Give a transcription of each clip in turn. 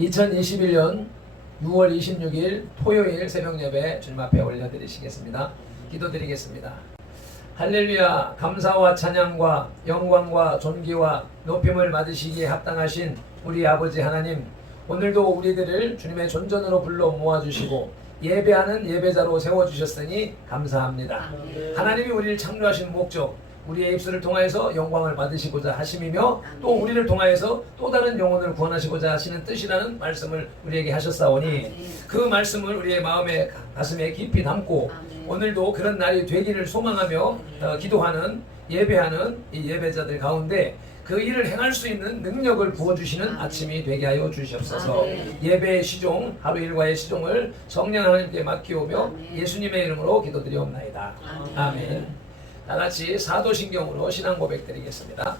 2021년 6월 26일 토요일 새벽예배 주님 앞에 올려드리시겠습니다. 기도드리겠습니다. 할렐루야. 감사와 찬양과 영광과 존귀와 높임을 받으시기에 합당하신 우리 아버지 하나님, 오늘도 우리들을 주님의 존전으로 불러 모아주시고 예배하는 예배자로 세워주셨으니 감사합니다. 하나님이 우리를 창조하신 목적, 우리의 입술을 통하여서 영광을 받으시고자 하심이며 또 우리를 통하여서 또 다른 영혼을 구원하시고자 하시는 뜻이라는 말씀을 우리에게 하셨사오니 그 말씀을 우리의 마음에 가슴에 깊이 담고 오늘도 그런 날이 되기를 소망하며 기도하는 예배하는 이 예배자들 가운데 그 일을 행할 수 있는 능력을 부어주시는 아침이 되게 하여 주시옵소서. 예배의 시종, 하루 일과의 시종을 성령 하나님께 맡기오며 예수님의 이름으로 기도드리옵나이다. 아멘. 다같이 사도신경으로 신앙 고백 드리겠습니다.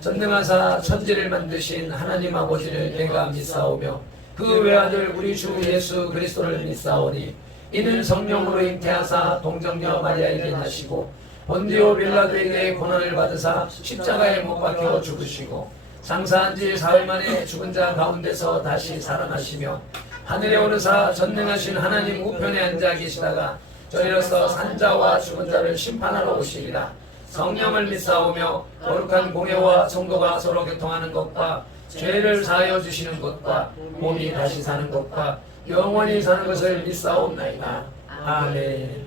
전능하사 천지를 만드신 하나님 아버지를 내가 믿사오며 그 외아들 우리 주 예수 그리스도를 믿사오니 이는 성령으로 잉태하사 동정녀 마리아에게 나시고 본디오 빌라도에게 고난을 받으사 십자가에 못 박혀 죽으시고 장사한 지 사흘 만에 죽은 자 가운데서 다시 살아나시며 하늘에 오르사 전능하신 하나님 우편에 앉아 계시다가 저희로서 산자와 죽은 자를 심판하러 오시리라. 성령을 믿사오며 거룩한 공예와 성도가 서로 교통하는 것과 죄를 사하여 주시는 것과 몸이 다시 사는 것과 영원히 사는 것을 믿사옵나이다. 아멘.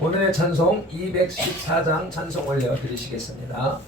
오늘의 찬송 214장 찬송 올려드리시겠습니다.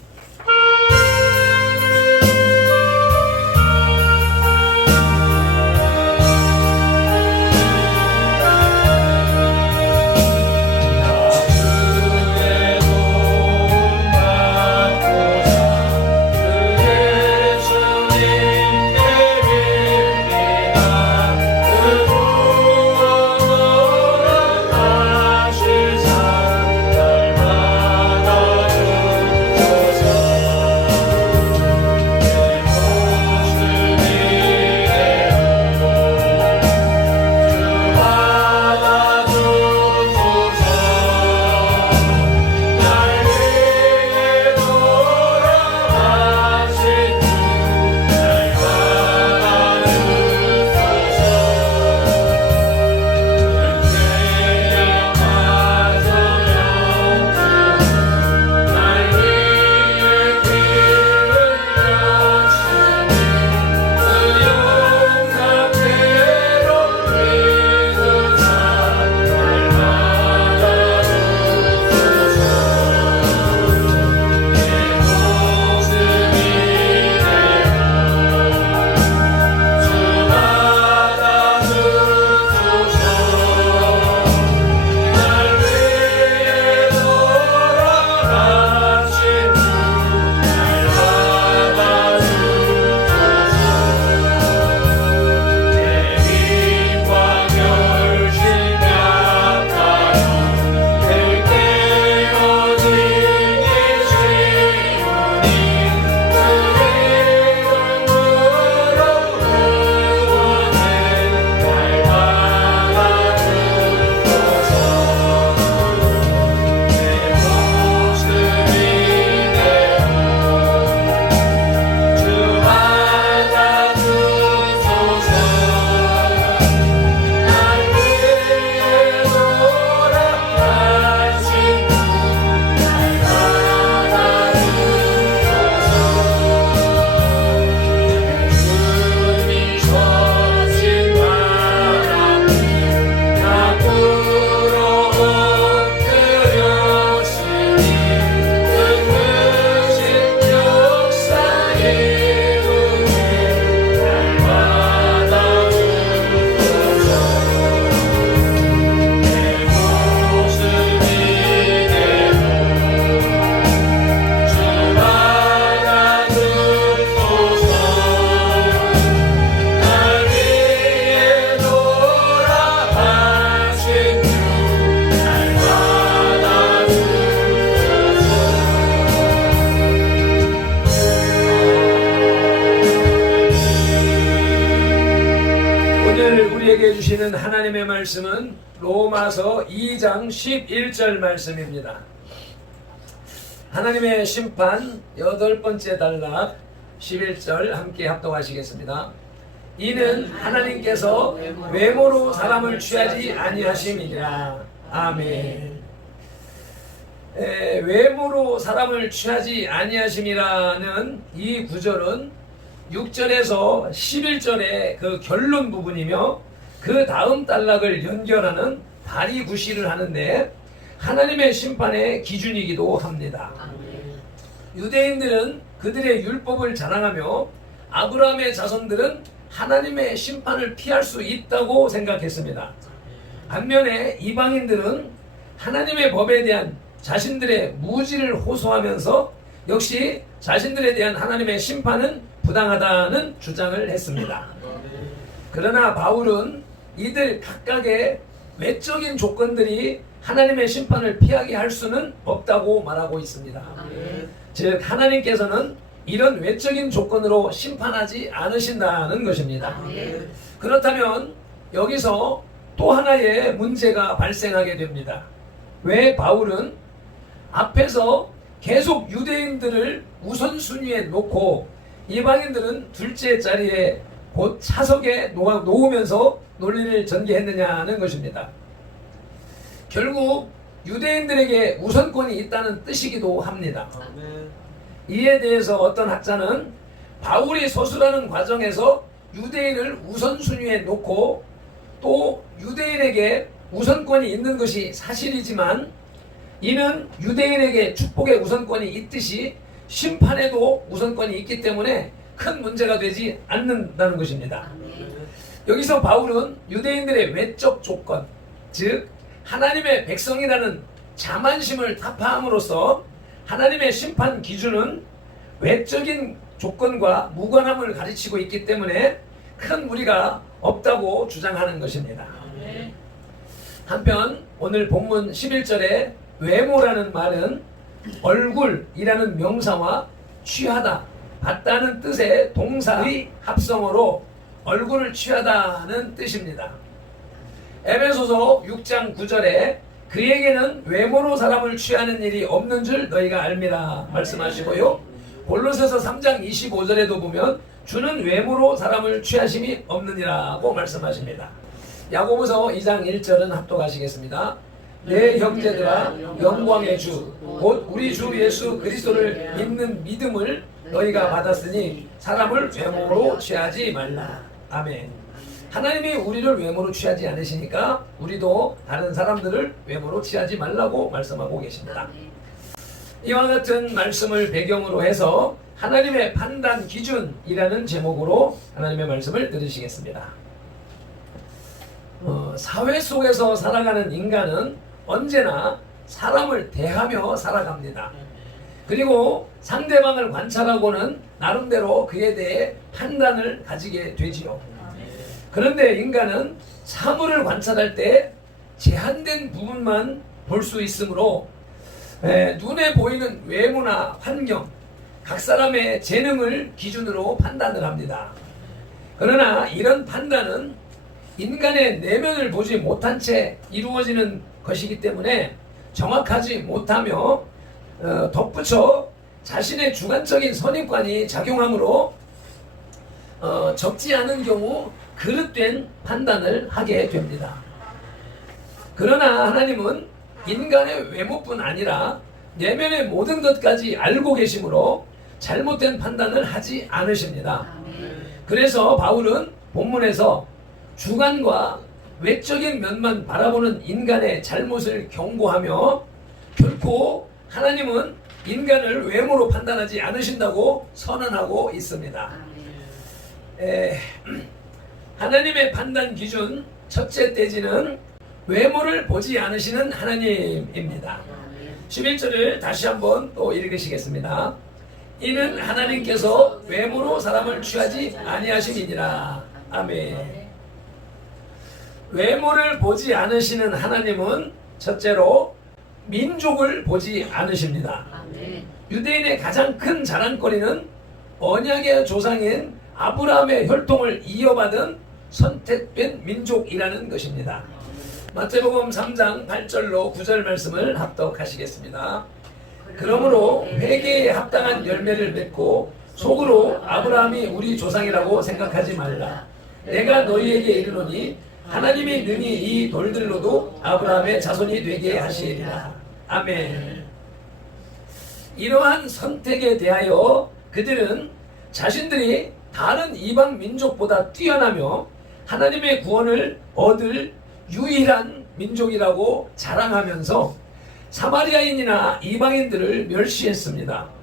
우리에게 주시는 하나님의 말씀은 로마서 2장 11절 말씀입니다. 하나님의 심판 8번째 단락 11절 함께 합독하시겠습니다. 이는 하나님께서 외모로 사람을 취하지 아니하심이니라. 아멘. 외모로 사람을 취하지 아니하심이라는 이 구절은 6절에서 11절의 그 결론 부분이며 그 다음 단락을 연결하는 다리구시를 하는데 하나님의 심판의 기준이기도 합니다. 유대인들은 그들의 율법을 자랑하며 아브라함의 자손들은 하나님의 심판을 피할 수 있다고 생각했습니다. 반면에 이방인들은 하나님의 법에 대한 자신들의 무지를 호소하면서 역시 자신들에 대한 하나님의 심판은 부당하다는 주장을 했습니다. 그러나 바울은 이들 각각의 외적인 조건들이 하나님의 심판을 피하게 할 수는 없다고 말하고 있습니다. 즉 하나님께서는 이런 외적인 조건으로 심판하지 않으신다는 것입니다. 그렇다면 여기서 또 하나의 문제가 발생하게 됩니다. 왜 바울은 앞에서 계속 유대인들을 우선순위에 놓고 이방인들은 둘째 자리에 곧 차석에 놓으면서 논리를 전개했느냐는 것입니다. 결국 유대인들에게 우선권이 있다는 뜻이기도 합니다. 이에 대해서 어떤 학자는 바울이 서술하는 과정에서 유대인을 우선순위에 놓고 또 유대인에게 우선권이 있는 것이 사실이지만 이는 유대인에게 축복의 우선권이 있듯이 심판에도 우선권이 있기 때문에 큰 문제가 되지 않는다는 것입니다. 여기서 바울은 유대인들의 외적 조건, 즉 하나님의 백성이라는 자만심을 타파함으로써 하나님의 심판 기준은 외적인 조건과 무관함을 가르치고 있기 때문에 큰 무리가 없다고 주장하는 것입니다. 한편 오늘 본문 11절에 외모라는 말은 얼굴이라는 명사와 취하다, 받다는 뜻의 동사의 합성어로 얼굴을 취하다는 뜻입니다. 에베소서 6장 9절에 그에게는 외모로 사람을 취하는 일이 없는 줄 너희가 알미라 말씀하시고요. 골로새서 3장 25절에도 보면 주는 외모로 사람을 취하심이 없느니라고 말씀하십니다. 야고보서 2장 1절은 합독하시겠습니다. 내 형제들아 영광의 주 곧 우리 주 예수 그리스도를 믿는 믿음을 너희가 받았으니 사람을 외모로 취하지 말라. 아멘. 하나님이 우리를 외모로 취하지 않으시니까 우리도 다른 사람들을 외모로 취하지 말라고 말씀하고 계십니다. 이와 같은 말씀을 배경으로 해서 하나님의 판단 기준이라는 제목으로 하나님의 말씀을 들으시겠습니다. 사회 속에서 살아가는 인간은 언제나 사람을 대하며 살아갑니다. 그리고 상대방을 관찰하고는 나름대로 그에 대해 판단을 가지게 되지요. 그런데 인간은 사물을 관찰할 때 제한된 부분만 볼 수 있으므로 눈에 보이는 외모나 환경, 각 사람의 재능을 기준으로 판단을 합니다. 그러나 이런 판단은 인간의 내면을 보지 못한 채 이루어지는 것이기 때문에 정확하지 못하며 덧붙여 자신의 주관적인 선입관이 작용하므로 적지 않은 경우 그릇된 판단을 하게 됩니다. 그러나 하나님은 인간의 외모뿐 아니라 내면의 모든 것까지 알고 계시므로 잘못된 판단을 하지 않으십니다. 그래서 바울은 본문에서 주관과 외적인 면만 바라보는 인간의 잘못을 경고하며 결코 하나님은 인간을 외모로 판단하지 않으신다고 선언하고 있습니다. 하나님의 판단 기준 첫째 떼지는 외모를 보지 않으시는 하나님입니다. 11절을 다시 한번 또 읽으시겠습니다. 이는 하나님께서 외모로 사람을 취하지 아니하심이니라. 아멘. 외모를 보지 않으시는 하나님은 첫째로 민족을 보지 않으십니다. 유대인의 가장 큰 자랑거리는 언약의 조상인 아브라함의 혈통을 이어받은 선택된 민족이라는 것입니다. 마태복음 3장 8절로 9절 말씀을 합독하시겠습니다. 그러므로 회개에 합당한 열매를 맺고 속으로 아브라함이 우리 조상이라고 생각하지 말라. 내가 너희에게 이르노니 하나님이 능히 이 돌들로도 아브라함의 자손이 되게 하시리라. 아멘. 이러한 선택에 대하여 그들은 자신들이 다른 이방 민족보다 뛰어나며 하나님의 구원을 얻을 유일한 민족이라고 자랑하면서 사마리아인이나 이방인들을 멸시했습니다.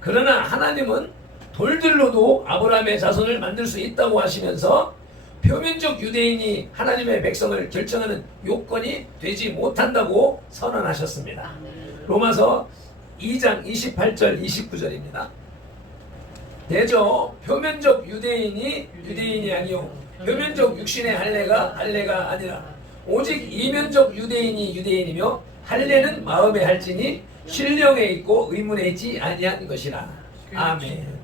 그러나 하나님은 돌들로도 아브라함의 자손을 만들 수 있다고 하시면서 표면적 유대인이 하나님의 백성을 결정하는 요건이 되지 못한다고 선언하셨습니다. 로마서 2장 28절 29절입니다. 대저 표면적 유대인이 아니요 표면적 육신의 할례가 아니라 오직 이면적 유대인이 유대인이며 할례는 마음에 할지니 신령에 있고 의문에 있지 아니한 것이라. 아멘.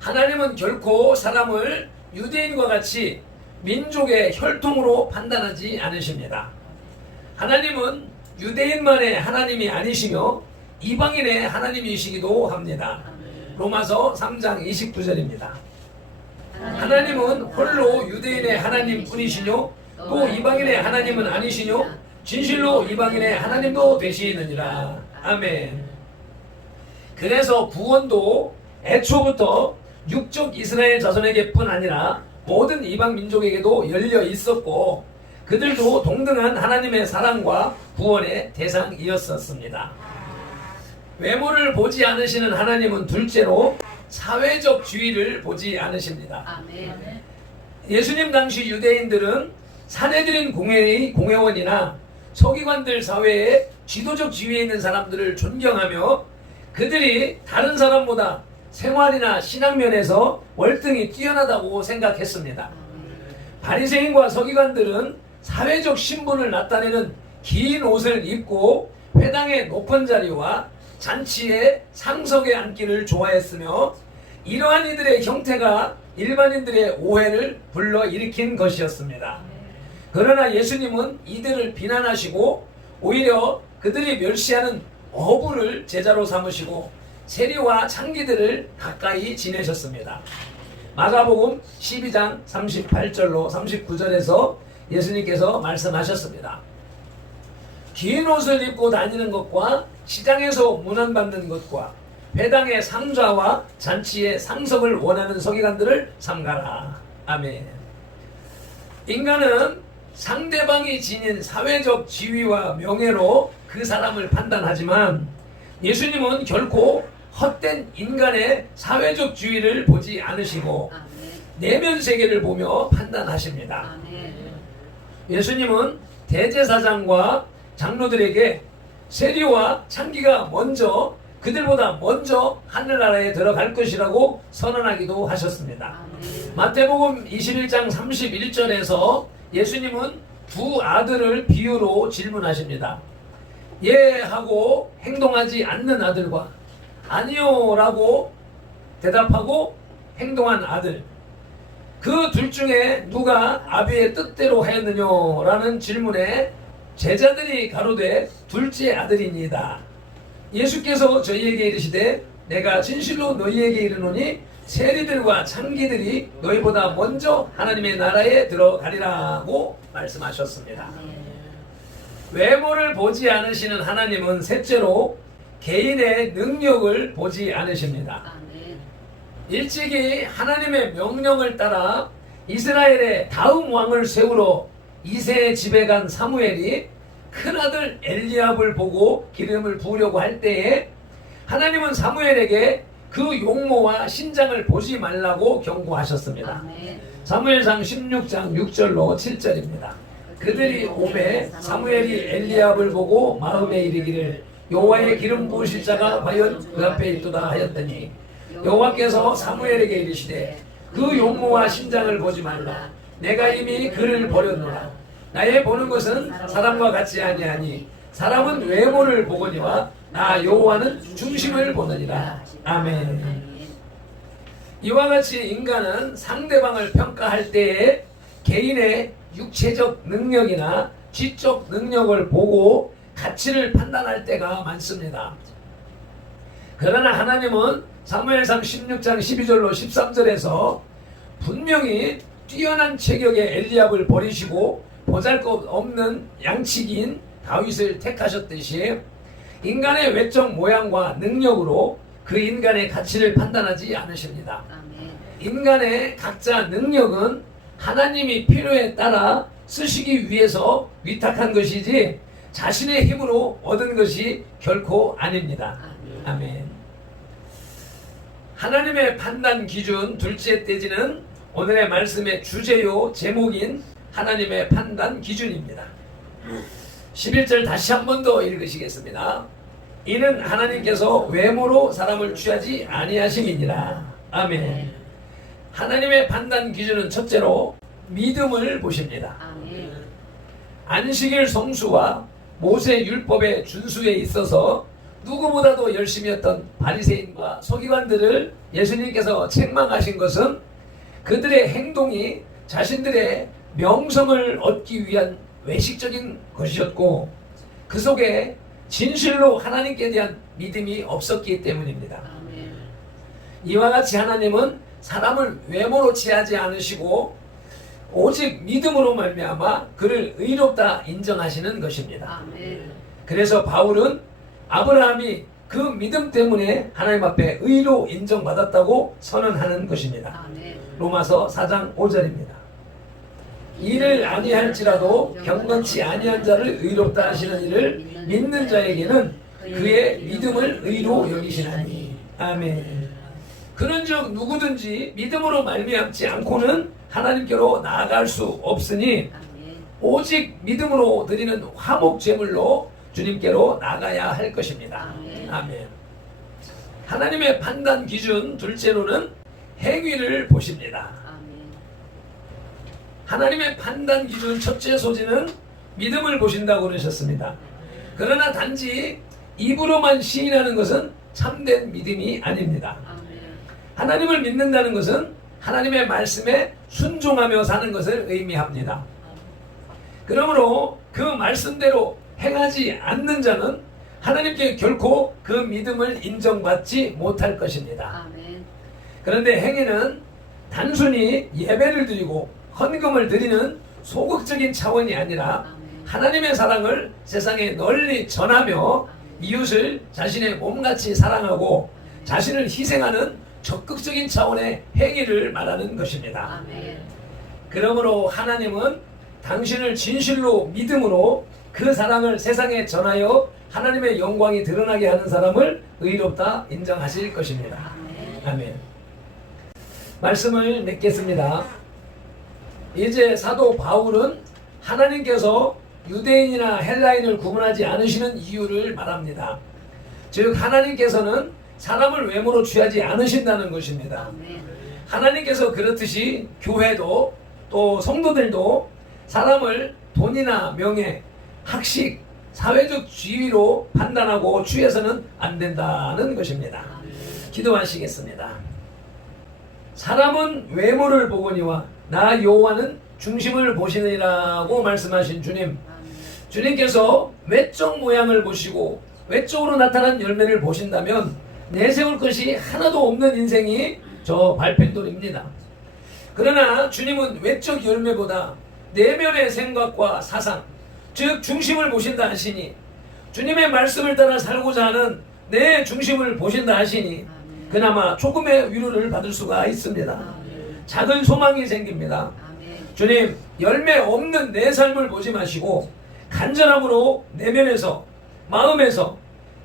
하나님은 결코 사람을 유대인과 같이 민족의 혈통으로 판단하지 않으십니다. 하나님은 유대인만의 하나님이 아니시며 이방인의 하나님이시기도 합니다. 로마서 3장 29절입니다. 하나님은 홀로 유대인의 하나님뿐이시뇨 또 이방인의 하나님은 아니시뇨 진실로 이방인의 하나님도 되시느니라. 아멘. 그래서 구원도 애초부터 육적 이스라엘 자손에게뿐 아니라 모든 이방 민족에게도 열려 있었고 그들도 동등한 하나님의 사랑과 구원의 대상이었었습니다. 외모를 보지 않으시는 하나님은 둘째로 사회적 지위를 보지 않으십니다. 예수님 당시 유대인들은 사내들인 공회원이나 서기관들 사회에 지도적 지위에 있는 사람들을 존경하며 그들이 다른 사람보다 생활이나 신앙면에서 월등히 뛰어나다고 생각했습니다. 바리새인과 서기관들은 사회적 신분을 나타내는 긴 옷을 입고 회당의 높은 자리와 잔치의 상석에 앉기를 좋아했으며 이러한 이들의 형태가 일반인들의 오해를 불러일으킨 것이었습니다. 그러나 예수님은 이들을 비난하시고 오히려 그들이 멸시하는 어부를 제자로 삼으시고 세리와 창기들을 가까이 지내셨습니다. 마가복음 12장 38절로 39절에서 예수님께서 말씀하셨습니다. 긴 옷을 입고 다니는 것과 시장에서 문안받는 것과 회당의 상좌와 잔치의 상석을 원하는 서기관들을 삼가라. 아멘. 인간은 상대방이 지닌 사회적 지위와 명예로 그 사람을 판단하지만 예수님은 결코 헛된 인간의 사회적 지위를 보지 않으시고 내면 세계를 보며 판단하십니다. 예수님은 대제사장과 장로들에게 세리와 창기가 그들보다 먼저 하늘나라에 들어갈 것이라고 선언하기도 하셨습니다. 마태복음 21장 31절에서 예수님은 두 아들을 비유로 질문하십니다. 예 하고 행동하지 않는 아들과 아니요 라고 대답하고 행동한 아들, 그 둘 중에 누가 아비의 뜻대로 하였느냐 라는 질문에 제자들이 가로되 둘째 아들이니이다. 예수께서 저희에게 이르시되 내가 진실로 너희에게 이르노니 세리들과 창기들이 너희보다 먼저 하나님의 나라에 들어가리라고 말씀하셨습니다. 외모를 보지 않으시는 하나님은 셋째로 개인의 능력을 보지 않으십니다. 일찍이 하나님의 명령을 따라 이스라엘의 다음 왕을 세우러 이새의 집에 간 사무엘이 큰아들 엘리압을 보고 기름을 부으려고 할 때에 하나님은 사무엘에게 그 용모와 신장을 보지 말라고 경고하셨습니다. 사무엘상 16장 6절로 7절입니다. 그들이 오매 사무엘이 엘리압을 보고 마음에 이르기를 여호와의 기름 부으실 자가 과연 그 앞에 있도다 하였더니 여호와께서 사무엘에게 이르시되 그 용모와 신장을 보지 말라. 내가 이미 그를 버렸노라. 나의 보는 것은 사람과 같지 아니하니 사람은 외모를 보거니와 나 여호와는 중심을 보느니라. 아멘. 이와 같이 인간은 상대방을 평가할 때에 개인의 육체적 능력이나 지적 능력을 보고 가치를 판단할 때가 많습니다. 그러나 하나님은 사무엘상 16장 12절로 13절에서 분명히 뛰어난 체격의 엘리압을 버리시고 보잘것없는 양치기인 다윗을 택하셨듯이 인간의 외적 모양과 능력으로 그 인간의 가치를 판단하지 않으십니다. 인간의 각자 능력은 하나님이 필요에 따라 쓰시기 위해서 위탁한 것이지 자신의 힘으로 얻은 것이 결코 아닙니다. 아멘. 하나님의 판단 기준 둘째 떼지는 오늘의 말씀의 주제요 제목인 하나님의 판단 기준입니다. 11절 다시 한 번 더 읽으시겠습니다. 이는 하나님께서 외모로 사람을 취하지 아니하심이니라. 아멘. 하나님의 판단 기준은 첫째로 믿음을 보십니다. 안식일 성수와 모세 율법의 준수에 있어서 누구보다도 열심히 했던 바리새인과 서기관들을 예수님께서 책망하신 것은 그들의 행동이 자신들의 명성을 얻기 위한 외식적인 것이었고 그 속에 진실로 하나님께 대한 믿음이 없었기 때문입니다. 이와 같이 하나님은 사람을 외모로 취하지 않으시고 오직 믿음으로 말미암아 그를 의롭다 인정하시는 것입니다. 그래서 바울은 아브라함이 그 믿음 때문에 하나님 앞에 의로 인정받았다고 선언하는 것입니다. 로마서 4장 5절입니다. 이를 아니할지라도 경건치 아니한 자를 의롭다 하시는 이를 믿는 자에게는 그의 믿음을 의로 여기시나니. 아멘. 그런즉 누구든지 믿음으로 말미암지 않고는 하나님께로 나아갈 수 없으니 오직 믿음으로 드리는 화목 제물로 주님께로 나가야 할 것입니다. 아멘. 하나님의 판단 기준 둘째로는 행위를 보십니다. 하나님의 판단 기준 첫째 소지는 믿음을 보신다고 그러셨습니다. 그러나 단지 입으로만 시인하는 것은 참된 믿음이 아닙니다. 하나님을 믿는다는 것은 하나님의 말씀에 순종하며 사는 것을 의미합니다. 그러므로 그 말씀대로 행하지 않는 자는 하나님께 결코 그 믿음을 인정받지 못할 것입니다. 그런데 행위는 단순히 예배를 드리고 헌금을 드리는 소극적인 차원이 아니라 하나님의 사랑을 세상에 널리 전하며 이웃을 자신의 몸같이 사랑하고 자신을 희생하는 적극적인 차원의 행위를 말하는 것입니다. 그러므로 하나님은 당신을 진실로 믿음으로 그 사랑을 세상에 전하여 하나님의 영광이 드러나게 하는 사람을 의롭다 인정하실 것입니다. 아멘. 말씀을 맺겠습니다. 이제 사도 바울은 하나님께서 유대인이나 헬라인을 구분하지 않으시는 이유를 말합니다. 즉 하나님께서는 사람을 외모로 취하지 않으신다는 것입니다. 하나님께서 그렇듯이 교회도 또 성도들도 사람을 돈이나 명예, 학식, 사회적 지위로 판단하고 취해서는 안 된다는 것입니다. 기도하시겠습니다. 사람은 외모를 보거니와 나 여호와는 중심을 보시느니라고 말씀하신 주님, 주님께서 외적 모양을 보시고 외적으로 나타난 열매를 보신다면 내세울 것이 하나도 없는 인생이 저 발펜돌입니다. 그러나 주님은 외적 열매보다 내면의 생각과 사상, 즉 중심을 보신다 하시니 주님의 말씀을 따라 살고자 하는 내 중심을 보신다 하시니 그나마 조금의 위로를 받을 수가 있습니다. 작은 소망이 생깁니다. 주님, 열매 없는 내 삶을 보지 마시고 간절함으로 내면에서, 마음에서,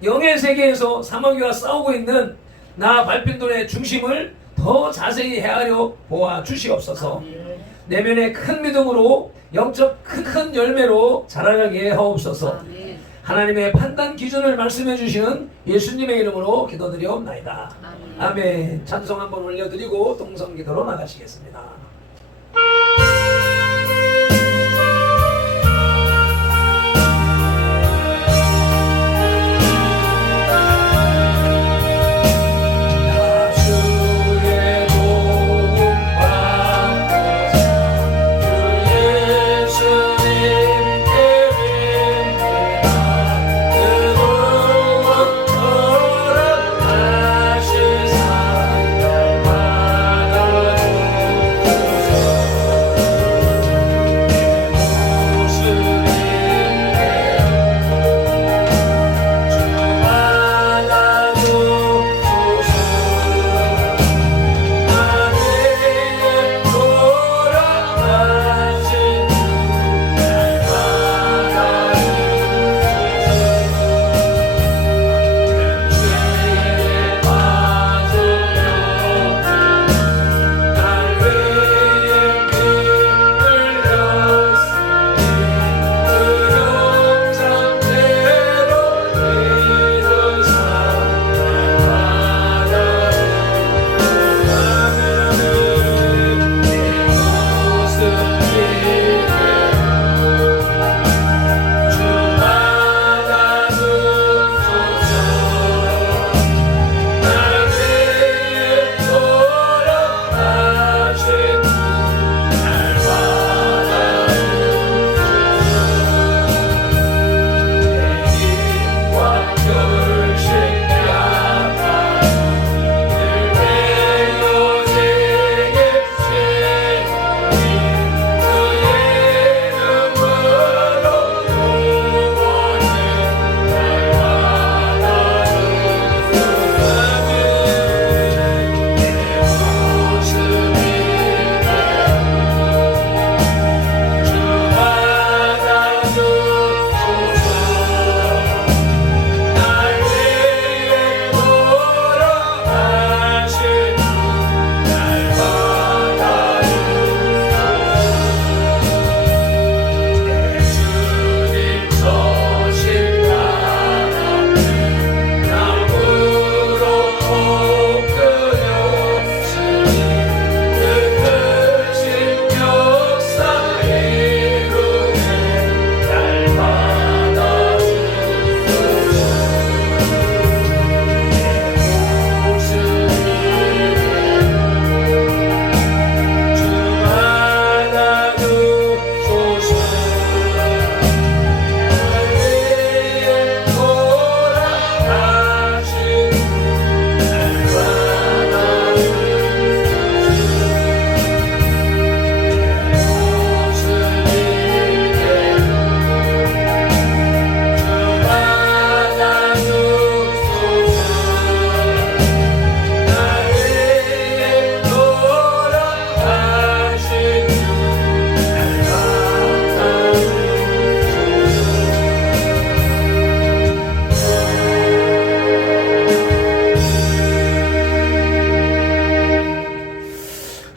영의 세계에서 사마귀와 싸우고 있는 나 발핀돌의 중심을 더 자세히 헤아려 보아 주시옵소서. 내면의 큰 믿음으로 영적 큰 열매로 자라나게 하옵소서. 하나님의 판단 기준을 말씀해 주시는 예수님의 이름으로 기도드리옵나이다. 아멘. 찬송 한번 올려드리고 동성기도로 나가시겠습니다. 사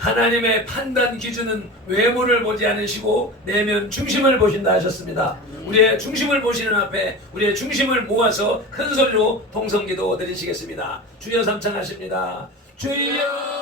하나님의 판단 기준은 외모를 보지 않으시고 내면 중심을 보신다 하셨습니다. 우리의 중심을 보시는 앞에 우리의 중심을 모아서 큰 소리로 통성기도 드리시겠습니다. 주여 삼창하십니다. 주여